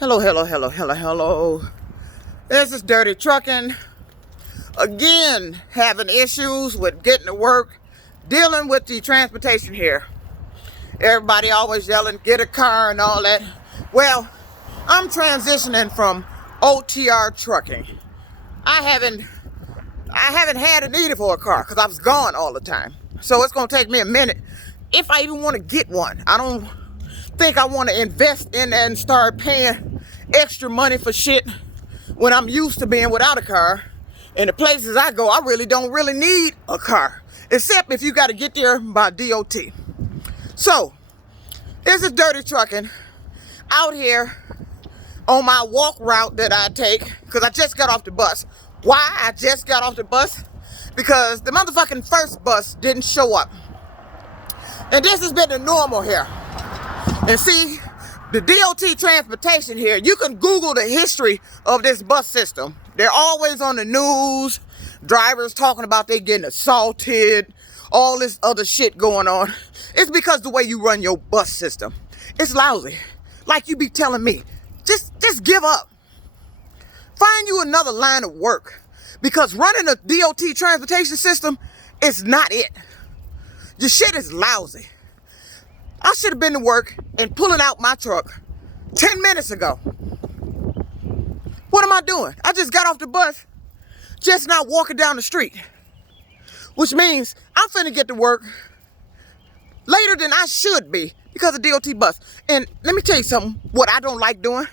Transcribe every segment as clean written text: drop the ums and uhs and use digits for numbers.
Hello, hello, hello, hello, hello. This is Dirty Trucking. Again, having issues with getting to work, dealing with the transportation here. Everybody always yelling, get a car and all that. Well, I'm transitioning from OTR trucking. I haven't had a need for a car because I was gone all the time. So it's gonna take me a minute if I even want to get one. I don't think I want to invest in and start paying extra money for shit when I'm used to being without a car. And the places I go, I don't really need a car, except if you got to get there by DOT. So this is Dirty Trucking out here on my walk route that I take because I just got off the bus. Why I just got off the bus? Because the motherfucking first bus didn't show up. And this has been the normal here. And see, the DOT transportation here, you can Google the history of this bus system. They're always on the news, drivers talking about they getting assaulted, all this other shit going on. It's because the way you run your bus system, it's lousy. Like you be telling me, just give up. Find you another line of work, because running a DOT transportation system is not it. Your shit is lousy. I should have been to work and pulling out my truck 10 minutes ago. What am I doing? I just got off the bus, just not walking down the street. Which means I'm finna get to work later than I should be because of DOT bus. And let me tell you something, what I don't like doing.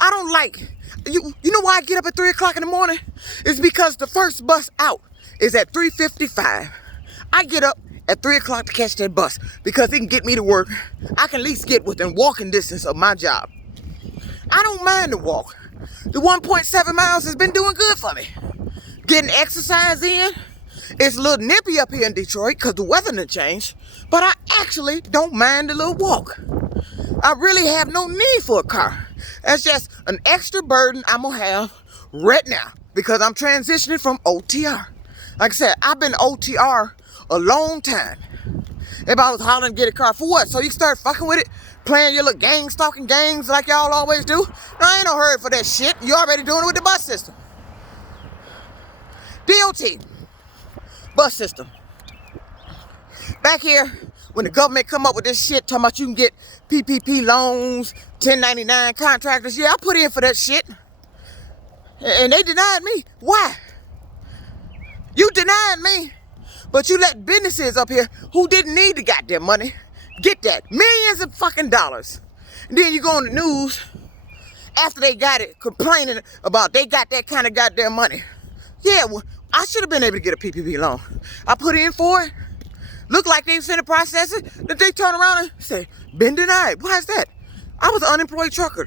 I don't like, you know why I get up at 3 o'clock in the morning? It's because the first bus out is at 3:55. I get up at 3 o'clock to catch that bus because it can get me to work. I can at least get within walking distance of my job. I don't mind the walk. The 1.7 miles has been doing good for me. Getting exercise in. It's a little nippy up here in Detroit because the weather done changed, but I actually don't mind the little walk. I really have no need for a car. That's just an extra burden I'm gonna have right now because I'm transitioning from OTR. Like I said, I've been OTR a long time. Everybody was hollering, get a car for what? So you start fucking with it, playing your little gang stalking games like y'all always do? No, I ain't no hurry for that shit. You already doing it with the bus system. DOT bus system. Back here, when the government come up with this shit talking about you can get PPP loans, 1099 contractors, yeah, I put in for that shit. And they denied me. Why? You denied me, but you let businesses up here who didn't need the goddamn money get that. Millions of fucking dollars. And then you go on the news after they got it complaining about they got that kind of goddamn money. Yeah, well, I should have been able to get a PPP loan. I put in for it. Looked like they was finna process it. Then they turn around and say, been denied. Why is that? I was an unemployed trucker.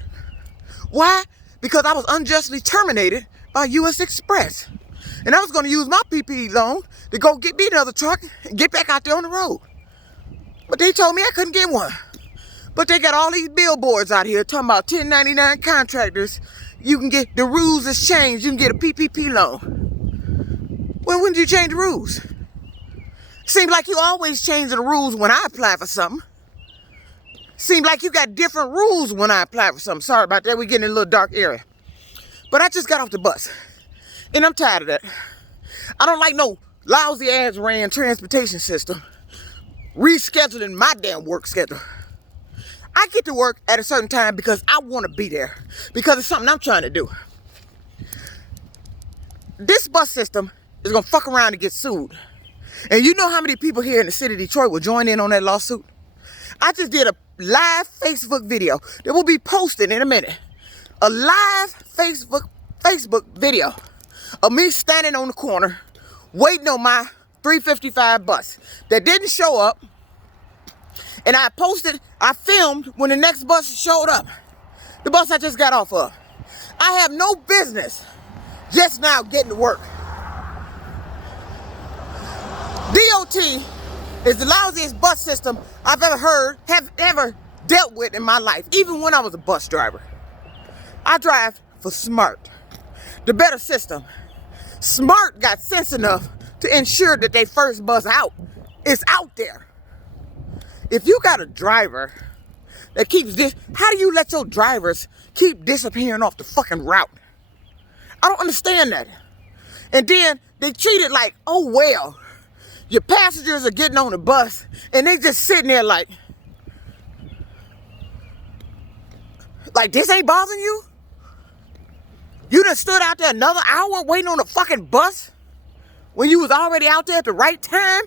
Why? Because I was unjustly terminated by US Express. And I was gonna use my PPP loan to go get me another truck and get back out there on the road. But they told me I couldn't get one. But they got all these billboards out here talking about 1099 contractors. You can get, the rules has changed. You can get a PPP loan. When did you change the rules? Seems like you always change the rules when I apply for something. Seems like you got different rules when I apply for something. Sorry about that, we're getting in a little dark area. But I just got off the bus. And I'm tired of that. I don't like no lousy ass ran transportation system rescheduling my damn work schedule. I get to work at a certain time because I want to be there. Because it's something I'm trying to do. This bus system is going to fuck around and get sued. And you know how many people here in the city of Detroit will join in on that lawsuit? I just did a live Facebook video that will be posted in a minute. A live Facebook video of me standing on the corner waiting on my 3:55 bus that didn't show up. And I filmed when the next bus showed up. The bus I just got off of. I have no business just now getting to work. DOT is the lousiest bus system I've ever dealt with in my life, even when I was a bus driver. I drive for Smart, the better system. Smart got sense enough to ensure that their first bus out is out there. If you got a driver that keeps this. How do you let your drivers keep disappearing off the fucking route? I don't understand that. And then they treat it like, oh well, your passengers are getting on the bus and they just sitting there like this ain't bothering you? You done stood out there another hour waiting on the fucking bus when you was already out there at the right time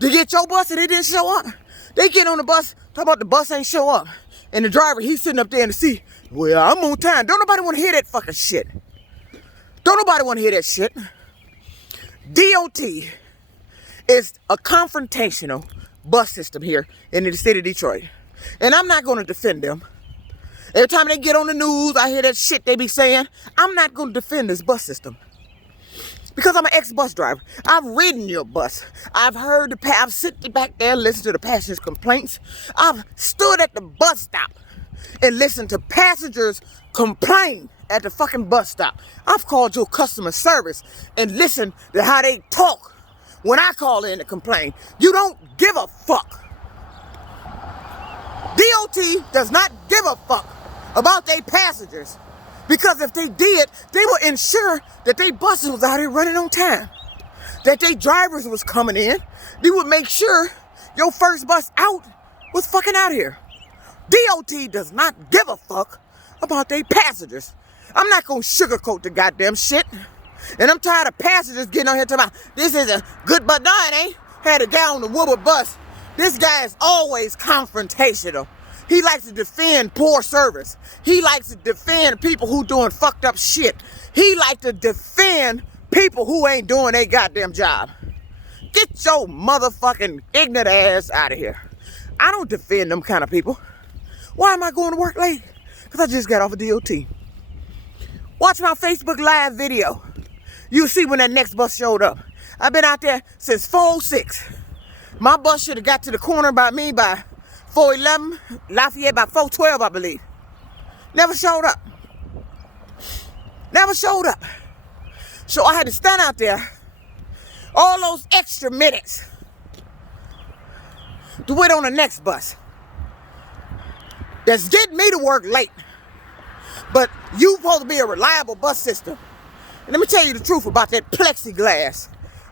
to get your bus and it didn't show up? They get on the bus, talk about the bus ain't show up. And the driver, he's sitting up there in the seat. Well, I'm on time. Don't nobody want to hear that fucking shit. Don't nobody want to hear that shit. DOT is a confrontational bus system here in the city of Detroit. And I'm not going to defend them. Every time they get on the news, I hear that shit they be saying. I'm not going to defend this bus system. Because I'm an ex-bus driver. I've ridden your bus. I've heard I've sitting back there and listened to the passengers' complaints. I've stood at the bus stop and listened to passengers complain at the fucking bus stop. I've called your customer service and listened to how they talk when I call in to complain. You don't give a fuck. DOT does not give a fuck about their passengers. Because if they did, they would ensure that their buses was out here running on time. That their drivers was coming in. They would make sure your first bus out was fucking out here. DOT does not give a fuck about their passengers. I'm not gonna sugarcoat the goddamn shit. And I'm tired of passengers getting on here talking about, this is a good bus. No, it ain't. Had a guy on the Woodward bus. This guy is always confrontational. He likes to defend poor service. He likes to defend people who doing fucked up shit. He likes to defend people who ain't doing their goddamn job. Get your motherfucking ignorant ass out of here. I don't defend them kind of people. Why am I going to work late? Because I just got off of DOT. Watch my Facebook Live video. You'll see when that next bus showed up. I've been out there since 4:06. My bus should have got to the corner by me by 4:11, Lafayette by 4:12, I believe. Never showed up. Never showed up. So I had to stand out there all those extra minutes to wait on the next bus that's getting me to work late. But you supposed to be a reliable bus system. And let me tell you the truth about that plexiglass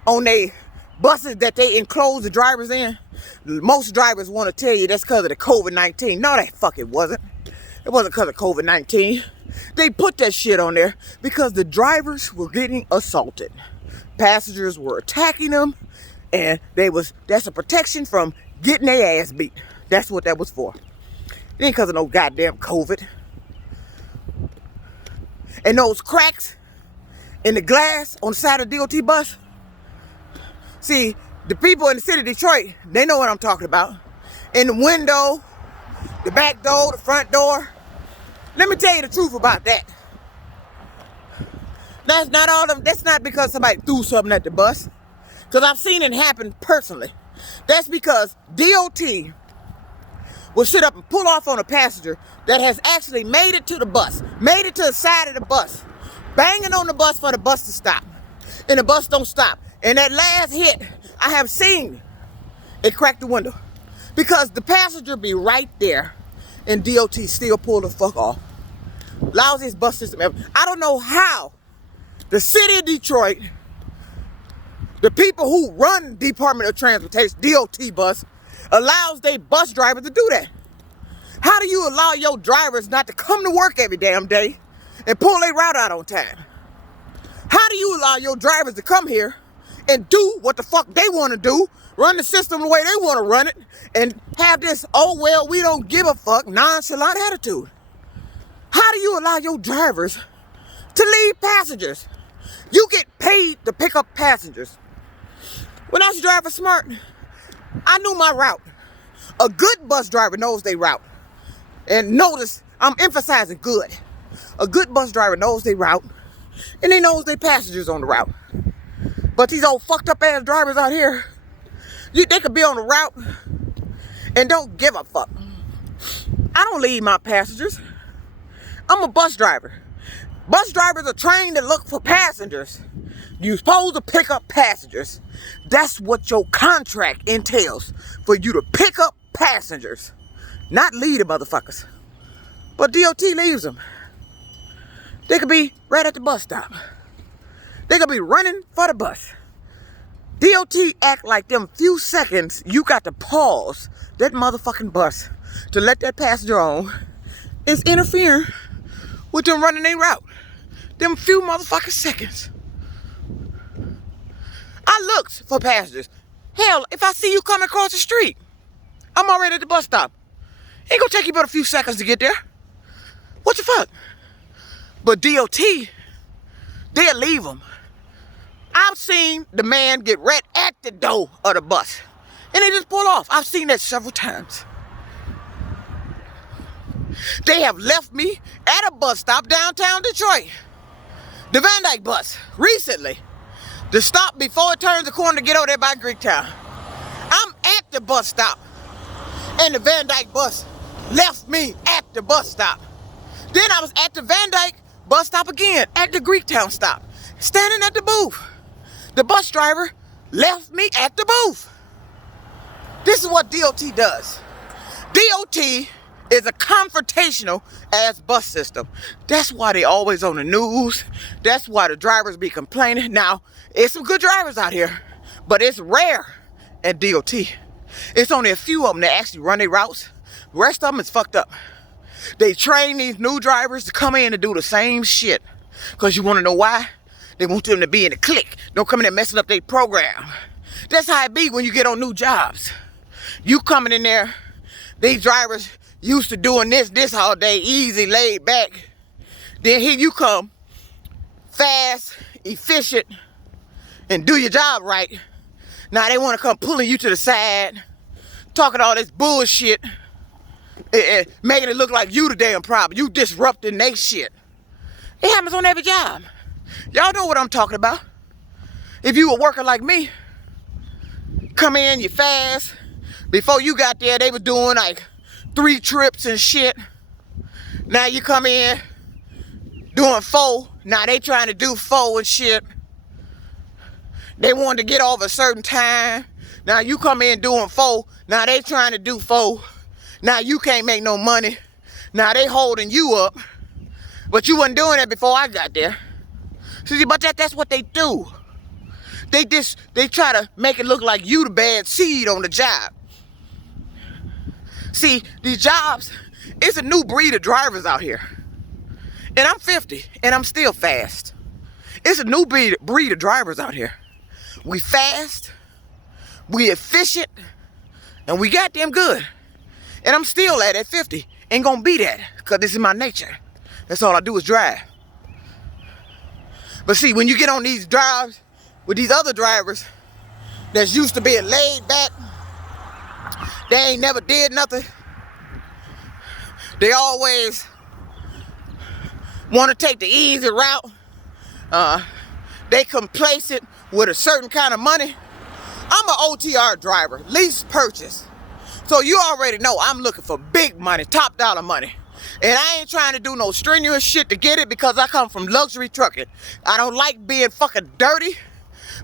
on they buses that they enclose the drivers in. Most drivers want to tell you that's because of the COVID-19. No, that fuck it wasn't. It wasn't because of COVID-19. They put that shit on there because the drivers were getting assaulted. Passengers were attacking them, and that's a protection from getting their ass beat. That's what that was for. It ain't because of no goddamn COVID. And those cracks in the glass on the side of the DOT bus. See, the people in the city of Detroit, they know what I'm talking about. In the window, the back door, the front door. Let me tell you the truth about that. That's not all of them. That's not because somebody threw something at the bus. Because I've seen it happen personally. That's because DOT will sit up and pull off on a passenger that has actually made it to the bus, made it to the side of the bus, banging on the bus for the bus to stop. And the bus don't stop. And that last hit, I have seen it crack the window. Because the passenger be right there and DOT still pull the fuck off. Lousiest bus system ever. I don't know how the city of Detroit, the people who run Department of Transportation, DOT bus, allows their bus drivers to do that. How do you allow your drivers not to come to work every damn day and pull their route out on time? How do you allow your drivers to come here and do what the fuck they want to do, run the system the way they want to run it, and have this, oh well, we don't give a fuck, nonchalant attitude? How do you allow your drivers to leave passengers? You get paid to pick up passengers. When I was driving smart, I knew my route. A good bus driver knows their route. And notice, I'm emphasizing good. A good bus driver knows their route, and they knows their passengers on the route. But these old fucked up ass drivers out here, they could be on the route and don't give a fuck. I don't leave my passengers. I'm a bus driver. Bus drivers are trained to look for passengers. You're supposed to pick up passengers. That's what your contract entails, for you to pick up passengers. Not lead the motherfuckers. But DOT leaves them. They could be right at the bus stop. They could be running for the bus. DOT act like them few seconds you got to pause that motherfucking bus to let that passenger on is interfering with them running their route. Them few motherfucking seconds. I looked for passengers. Hell, if I see you coming across the street, I'm already at the bus stop. Ain't gonna take you but a few seconds to get there. What the fuck? But DOT, they'll leave them. I've seen the man get right at the door of the bus and they just pull off. I've seen that several times. They have left me at a bus stop downtown Detroit. The Van Dyke bus, recently. The stop before it turns the corner to get over there by Greektown. I'm at the bus stop and the Van Dyke bus left me at the bus stop. Then I was at the Van Dyke bus stop again, at the Greektown stop, standing at the booth. The bus driver left me at the booth. This is what DOT does. DOT is a confrontational ass bus system. That's why they always on the news. That's why the drivers be complaining. Now, it's some good drivers out here, but it's rare at DOT. It's only a few of them that actually run their routes. The rest of them is fucked up. They train these new drivers to come in and do the same shit. Because you want to know why? They want them to be in the clique. Don't come in there messing up their program. That's how it be when you get on new jobs. You coming in there, these drivers used to doing this all day, easy, laid back. Then here you come, fast, efficient, and do your job right. Now they want to come pulling you to the side, talking all this bullshit, and making it look like you the damn problem. You disrupting they shit. It happens on every job. Y'all know what I'm talking about. If you a worker like me, come in, you fast. Before you got there, they were doing like 3 trips and shit. Now you come in, doing 4. Now they trying to do 4 and shit. They wanted to get off a certain time. Now you come in doing 4. Now they trying to do 4. Now you can't make no money. Now they holding you up. But you wasn't doing that before I got there. See, but that's what they do. They try to make it look like you the bad seed on the job. See, these jobs, it's a new breed of drivers out here. And I'm 50 and I'm still fast. It's a new breed of drivers out here. We fast, we efficient, and we goddamn good. And I'm still at 50. Ain't gonna be that, because this is my nature. That's all I do is drive. But see, when you get on these drives with these other drivers that's used to being laid back, they ain't never did nothing. They always want to take the easy route. They complacent with a certain kind of money. I'm an OTR driver, lease purchase. So you already know I'm looking for big money, top dollar money. And I ain't trying to do no strenuous shit to get it because I come from luxury trucking. I don't like being fucking dirty.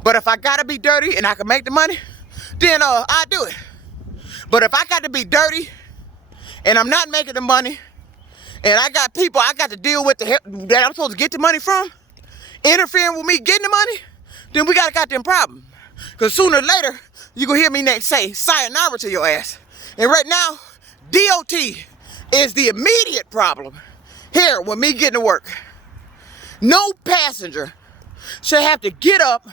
But if I gotta be dirty and I can make the money, then I do it. But if I got to be dirty and I'm not making the money and I got people I got to deal with that I'm supposed to get the money from, interfering with me getting the money, then we got a goddamn problem. Because sooner or later, you gonna hear me say sayonara to your ass. And right now, DOT is the immediate problem here with me getting to work. No passenger should have to get up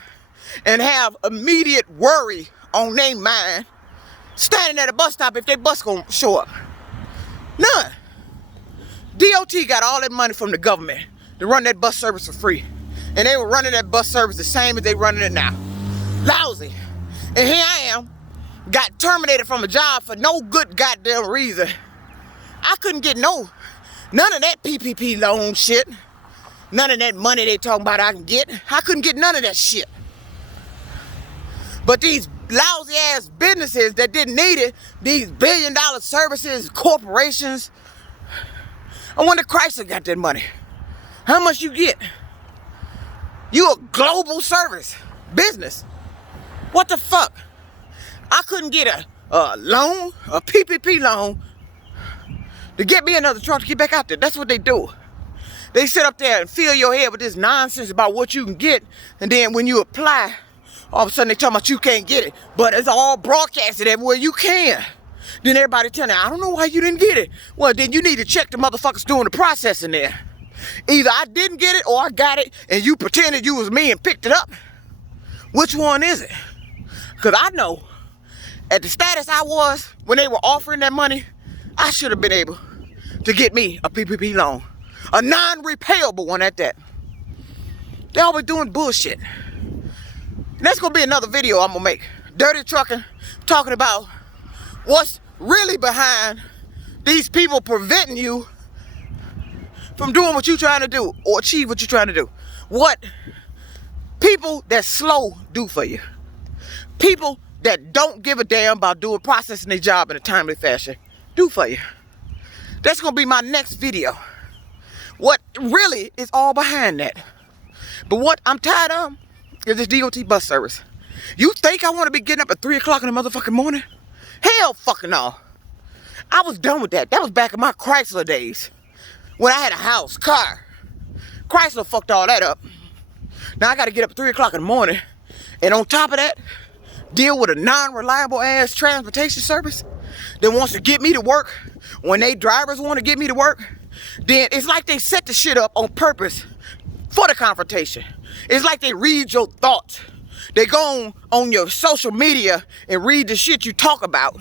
and have immediate worry on their mind standing at a bus stop if their bus gonna show up. None. DOT got all that money from the government to run that bus service for free. And they were running that bus service the same as they running it now. Lousy. And here I am, got terminated from a job for no good goddamn reason. I couldn't get none of that PPP loan shit. None of that money they talking about I can get. I couldn't get none of that shit. But these lousy ass businesses that didn't need it, these billion-dollar services, corporations, I wonder Chrysler got that money. How much you get? You a global service business. What the fuck? I couldn't get a loan, a PPP loan, to get me another truck to get back out there. That's what they do. They sit up there and fill your head with this nonsense about what you can get, and then when you apply, all of a sudden they talking about you can't get it, but it's all broadcasted everywhere you can. Then everybody telling you, I don't know why you didn't get it. Well, then you need to check the motherfuckers doing the processing there. Either I didn't get it or I got it and you pretended you was me and picked it up. Which one is it? Because I know at the status I was when they were offering that money, I should have been able to get me a PPP loan. A non-repayable one at that. They always doing bullshit. And that's going to be another video I'm going to make. Dirty Trucking, talking about what's really behind these people preventing you from doing what you're trying to do or achieve what you're trying to do. What people that slow do for you. People that don't give a damn about processing their job in a timely fashion do for you. That's going to be my next video. What really is all behind that. But what I'm tired of is this DOT bus service. You think I want to be getting up at 3 o'clock in the motherfucking morning? Hell fucking no. I was done with that. That was back in my Chrysler days. When I had a house, car. Chrysler fucked all that up. Now I got to get up at 3 o'clock in the morning. And on top of that, deal with a non-reliable ass transportation service that wants to get me to work when they drivers want to get me to work. Then it's like they set the shit up on purpose for the confrontation. It's like they read your thoughts. They go on your social media and read the shit you talk about.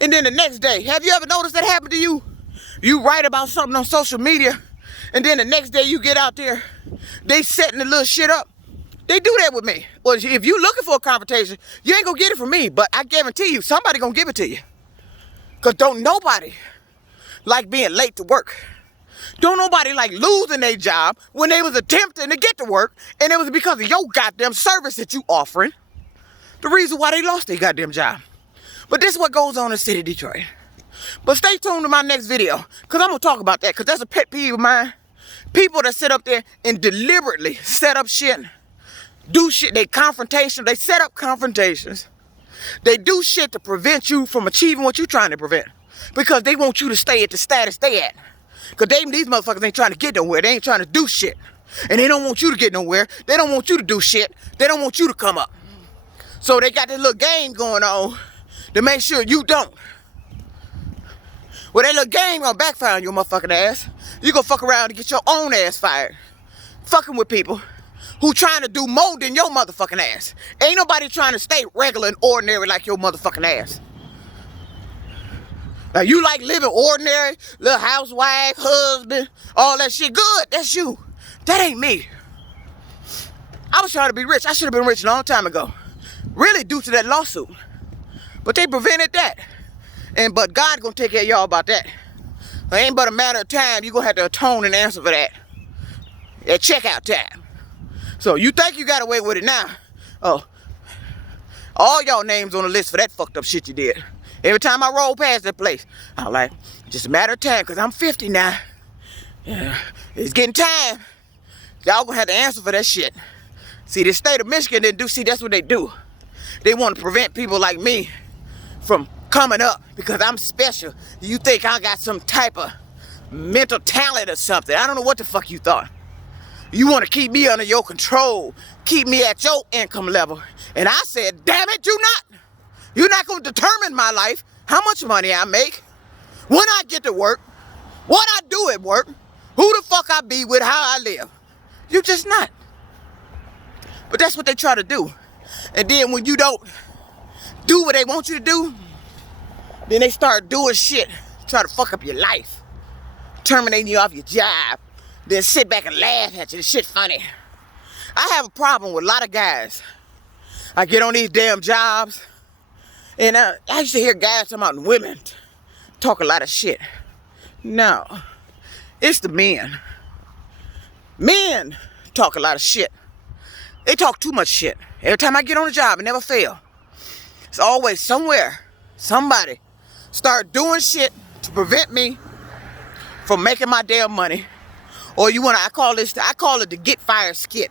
And then the next day, have you ever noticed that happen to you? You write about something on social media, and then the next day you get out there, they setting the little shit up. They do that with me. Well, if you looking for a confrontation, you ain't gonna get it from me, but I guarantee you, somebody gonna give it to you. Because don't nobody like being late to work. Don't nobody like losing their job when they was attempting to get to work, and it was because of your goddamn service that you offering. The reason why they lost their goddamn job. But this is what goes on in the city of Detroit. But stay tuned to my next video, because I'm going to talk about that, because that's a pet peeve of mine. People that sit up there and deliberately set up shit, do shit, they set up confrontations. They do shit to prevent you from achieving what you're trying to prevent, because they want you to stay at the status they at. Because these motherfuckers ain't trying to get nowhere. They ain't trying to do shit. And they don't want you to get nowhere. They don't want you to do shit. They don't want you to come up. So they got this little game going on to make sure you don't. Well, that little game gonna backfire on your motherfucking ass. You gonna fuck around and get your own ass fired. Fucking with people who trying to do more than your motherfucking ass. Ain't nobody trying to stay regular and ordinary like your motherfucking ass. Now you like living ordinary, little housewife, husband, all that shit. Good, that's you. That ain't me. I was trying to be rich. I should have been rich a long time ago. Really due to that lawsuit. But they prevented that. But God gonna take care of y'all about that. It ain't but a matter of time. You gonna have to atone and answer for that. At checkout time. So you think you got away with it now. Oh, all y'all names on the list for that fucked up shit you did. Every time I roll past that place, I'm like, just a matter of time, because I'm 50 now. Yeah, it's getting time. Y'all gonna have to answer for that shit. See, the state of Michigan didn't do, see, that's what they do. They want to prevent people like me from coming up because I'm special. You think I got some type of mental talent or something. I don't know what the fuck you thought. You want to keep me under your control, keep me at your income level. And I said, damn it, you're not. You're not going to determine my life, how much money I make, when I get to work, what I do at work, who the fuck I be with, how I live. You're just not. But that's what they try to do. And then when you don't do what they want you to do, then they start doing shit, try to fuck up your life, terminating you off your job, then sit back and laugh at you. This shit funny. I have a problem with a lot of guys. I get on these damn jobs, and I used to hear guys talking about women talk a lot of shit. No, it's the men. Men talk a lot of shit. They talk too much shit. Every time I get on a job, it never fails. It's always somewhere, somebody start doing shit to prevent me from making my damn money. Or I call it the get fired skit.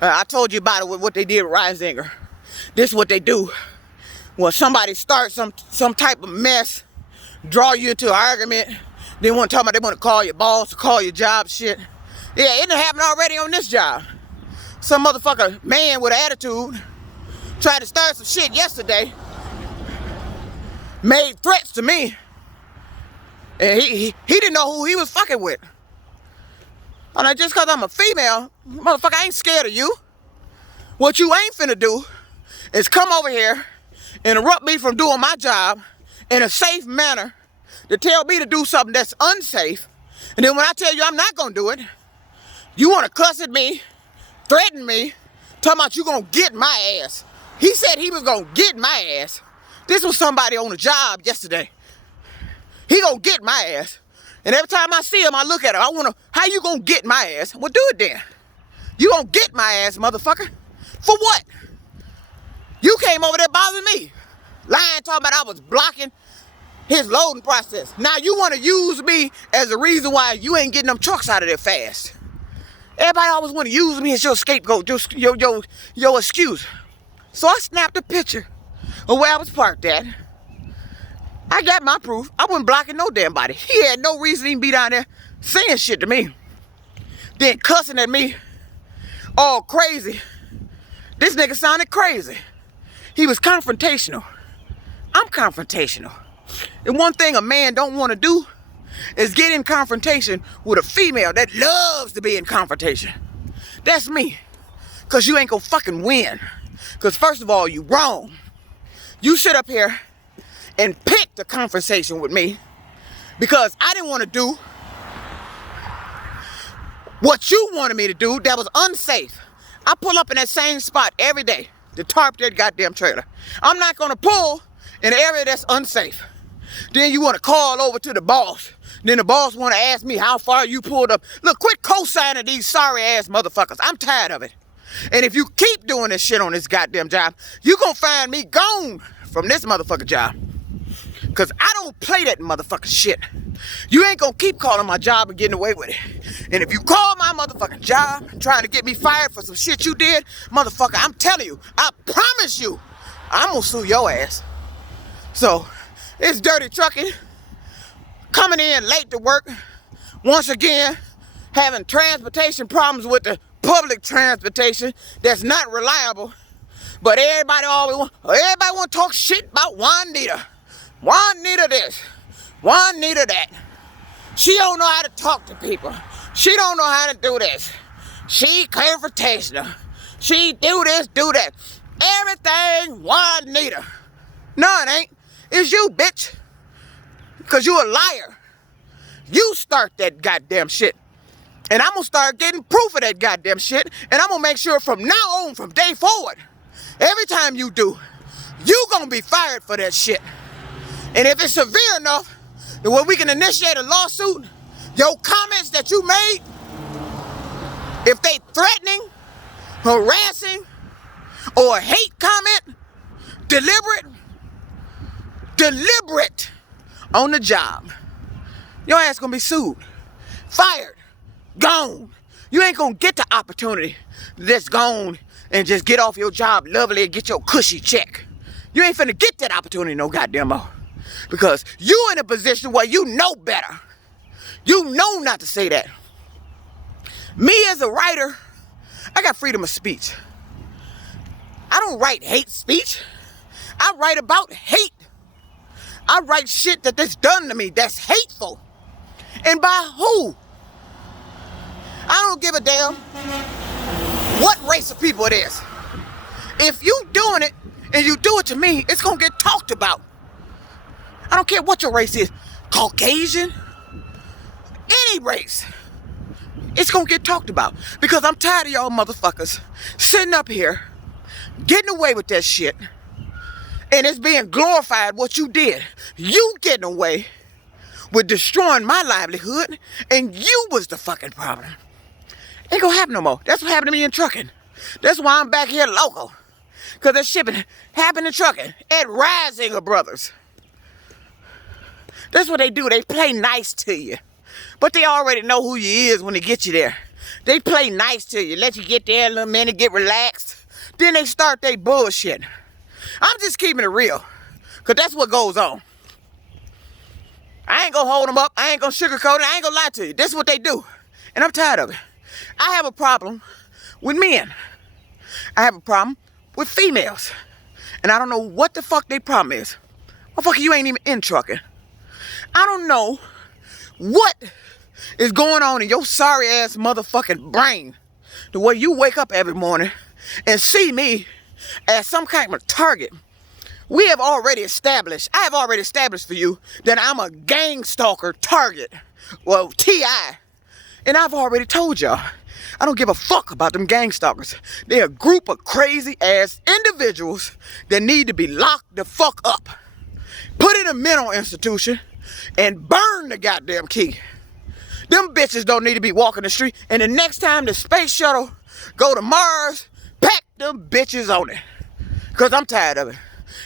I told you about it with what they did with Reisinger. This is what they do. When somebody starts some type of mess, draw you into an argument, They want to talk about they want to call your boss or call your job shit. Yeah, it done happened already on this job. Some motherfucker man with attitude tried to start some shit yesterday. Made threats to me. And he didn't know who he was fucking with. I'm like, just because I'm a female, motherfucker, I ain't scared of you. What you ain't finna do is come over here, interrupt me from doing my job in a safe manner to tell me to do something that's unsafe. And then when I tell you I'm not gonna do it, you wanna cuss at me, threaten me, talking about you gonna get my ass. He said he was gonna get my ass. This was somebody on the job yesterday. He gonna get my ass. And every time I see him, I look at him. I wanna, how you gonna get my ass? Well, do it then. You gonna get my ass, motherfucker. For what? You came over there bothering me. Lying, talking about I was blocking his loading process. Now you wanna use me as a reason why you ain't getting them trucks out of there fast. Everybody always wanna use me as your scapegoat, your excuse. So I snapped a picture of where I was parked at. I got my proof. I wasn't blocking no damn body. He had no reason to even be down there saying shit to me. Then cussing at me all crazy. This nigga sounded crazy. He was confrontational. I'm confrontational. And one thing a man don't want to do is get in confrontation with a female that loves to be in confrontation. That's me. Cause you ain't gonna fucking win. Cause first of all, you wrong. You sit up here and pick the conversation with me because I didn't want to do what you wanted me to do that was unsafe. I pull up in that same spot every day to tarp that goddamn trailer. I'm not gonna pull in an area that's unsafe. Then you want to call over to the boss. Then the boss want to ask me how far you pulled up. Look, quit co-signing these sorry ass motherfuckers. I'm tired of it. And if you keep doing this shit on this goddamn job, you gonna find me gone from this motherfucking job. Cause I don't play that motherfucking shit. You ain't gonna keep calling my job and getting away with it. And if you call my motherfucking job trying to get me fired for some shit you did, motherfucker, I'm telling you, I promise you, I'm gonna sue your ass. So, it's Dirty Trucking. Coming in late to work. Once again, having transportation problems with the public transportation that's not reliable. But everybody want to talk shit about Juanita. Juanita this, Juanita that. She don't know how to talk to people. She don't know how to do this. She confrontational. She do this, do that. Everything Juanita. No, it ain't. It's you, bitch. Because you a liar. You start that goddamn shit. And I'm going to start getting proof of that goddamn shit. And I'm going to make sure from now on, from day forward, every time you do, you going to be fired for that shit. And if it's severe enough, then when we can initiate a lawsuit, your comments that you made, if they threatening, harassing, or a hate comment, deliberate on the job, your ass gonna be sued, fired, gone. You ain't gonna get the opportunity that's gone and just get off your job lovely and get your cushy check. You ain't finna get that opportunity no goddamn more. Because you in a position where you know better. You know not to say that. Me as a writer, I got freedom of speech. I don't write hate speech. I write about hate. I write shit that's done to me that's hateful. And by who? I don't give a damn what race of people it is. If you doing it and you do it to me, it's gonna get talked about. I don't care what your race is. Caucasian, any race. It's gonna get talked about. Because I'm tired of y'all motherfuckers sitting up here, getting away with that shit. And it's being glorified what you did. You getting away with destroying my livelihood, and you was the fucking problem. Ain't gonna happen no more. That's what happened to me in trucking. That's why I'm back here local. Because that shit happened in trucking at Risinger Brothers. That's what they do. They play nice to you. But they already know who you is when they get you there. They play nice to you. Let you get there a little minute, get relaxed. Then they start their bullshit. I'm just keeping it real. Because that's what goes on. I ain't gonna hold them up. I ain't gonna sugarcoat it. I ain't gonna lie to you. This is what they do. And I'm tired of it. I have a problem with men. I have a problem with females. And I don't know what the fuck their problem is. Motherfucker, you ain't even in trucking. I don't know what is going on in your sorry ass motherfucking brain the way you wake up every morning and see me as some kind of target. I have already established for you that I'm a gang stalker target. Well, T.I. And I've already told y'all, I don't give a fuck about them gang stalkers. They're a group of crazy ass individuals that need to be locked the fuck up. Put in a mental institution and burn the goddamn key. Them bitches don't need to be walking the street. And the next time the space shuttle go to Mars, pack them bitches on it. Because I'm tired of it.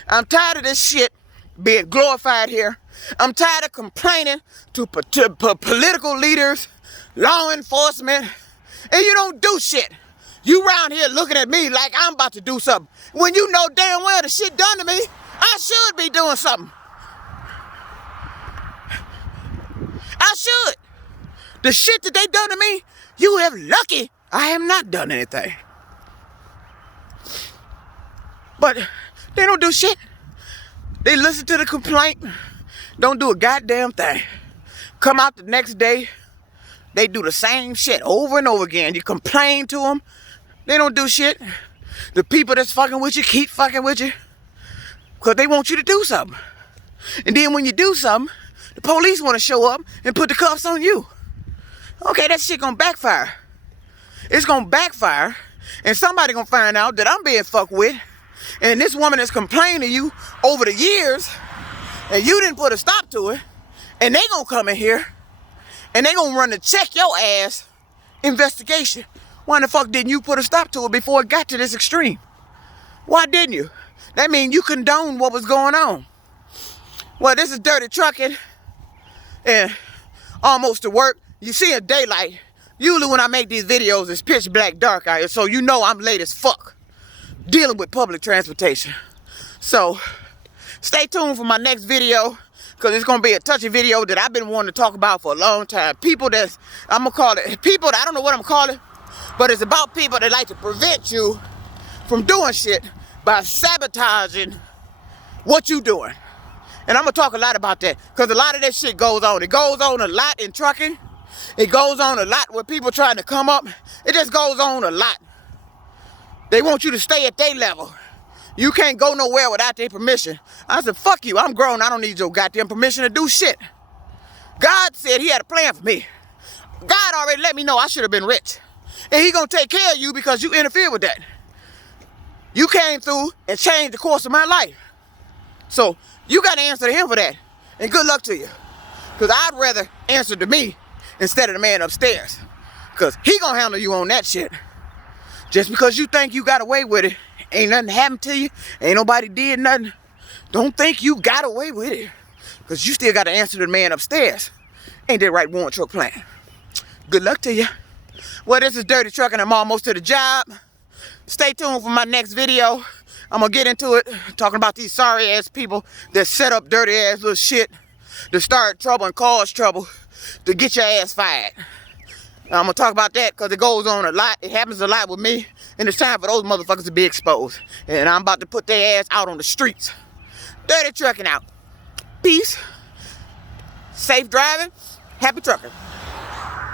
I'm tired of this shit being glorified here. I'm tired of complaining to political leaders, law enforcement, and you don't do shit. You around here looking at me like I'm about to do something. When you know damn well the shit done to me, I should be doing something. I should. The shit that they done to me, you have lucky I have not done anything. But they don't do shit. They listen to the complaint, don't do a goddamn thing. Come out the next day, they do the same shit over and over again. You complain to them, they don't do shit. The people that's fucking with you keep fucking with you because they want you to do something. And then when you do something, the police want to show up and put the cuffs on you. Okay, that shit gonna backfire. It's gonna backfire, and somebody gonna find out that I'm being fucked with, and this woman is complaining to you over the years, and you didn't put a stop to it, and they gonna come in here, and they gonna run the check your ass investigation. Why the fuck didn't you put a stop to it before it got to this extreme? Why didn't you? That means you condoned what was going on. Well, this is Dirty Trucking, and almost to work. You see in daylight. Usually when I make these videos, it's pitch black dark out here, so you know I'm late as fuck dealing with public transportation. So stay tuned for my next video, because it's gonna be a touchy video that I've been wanting to talk about for a long time. People that's, I'm gonna call it, people that I don't know what I'm gonna call it, but it's about people that like to prevent you from doing shit by sabotaging what you doing. And I'm gonna talk a lot about that, because a lot of that shit goes on. It goes on a lot in trucking. It goes on a lot with people trying to come up. It just goes on a lot. They want you to stay at their level. You can't go nowhere without their permission. I said, fuck you, I'm grown. I don't need your goddamn permission to do shit. God said he had a plan for me. God already let me know I should have been rich. And he gonna take care of you because you interfered with that. You came through and changed the course of my life. So you gotta answer to him for that. And good luck to you. Because I'd rather answer to me instead of the man upstairs. Because he gonna handle you on that shit. Just because you think you got away with it, ain't nothing happened to you, ain't nobody did nothing. Don't think you got away with it. Because you still got to answer to the man upstairs. Ain't that right, Warren Truck Plan? Good luck to you. Well, this is Dirty Trucking. I'm almost to the job. Stay tuned for my next video. I'm going to get into it, talking about these sorry ass people that set up dirty ass little shit to start trouble and cause trouble to get your ass fired. I'm gonna talk about that because it goes on a lot. It happens a lot with me, and it's time for those motherfuckers to be exposed. And I'm about to put their ass out on the streets. Dirty Trucking out. Peace. Safe driving. Happy trucking.